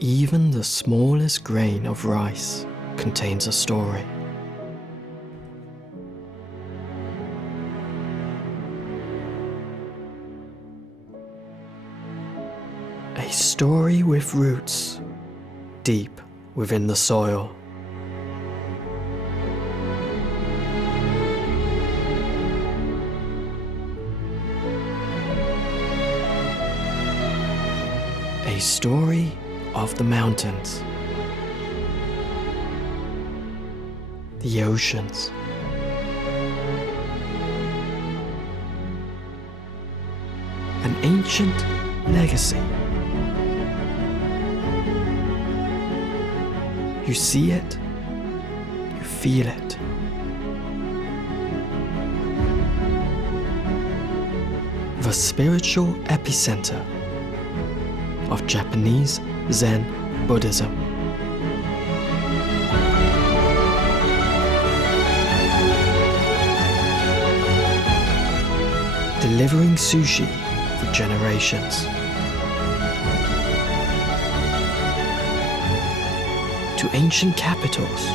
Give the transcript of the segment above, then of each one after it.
Even the smallest grain of rice contains a story. A story with roots deep within the soil. A story of the mountains, the oceans, an ancient legacy. You see it, you feel it. The spiritual epicenter of Japanese Zen Buddhism. Delivering sushi for generations. To ancient capitals.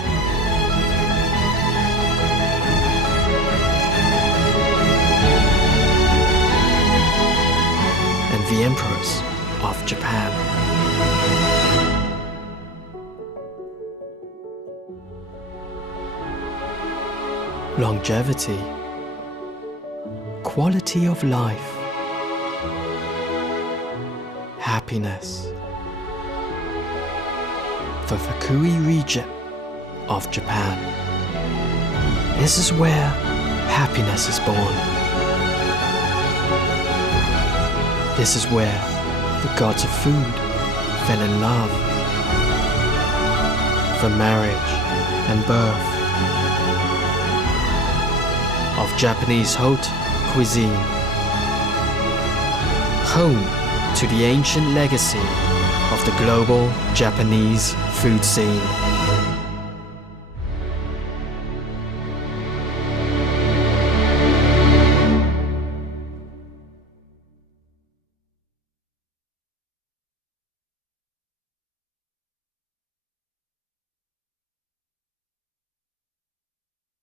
And the emperors of Japan. Longevity, quality of life, happiness. The Fukui region of Japan. This is where happiness is born. This is where the gods of food fell in love. The marriage and birth of Japanese haute cuisine. Home to the ancient legacy of the global Japanese food scene.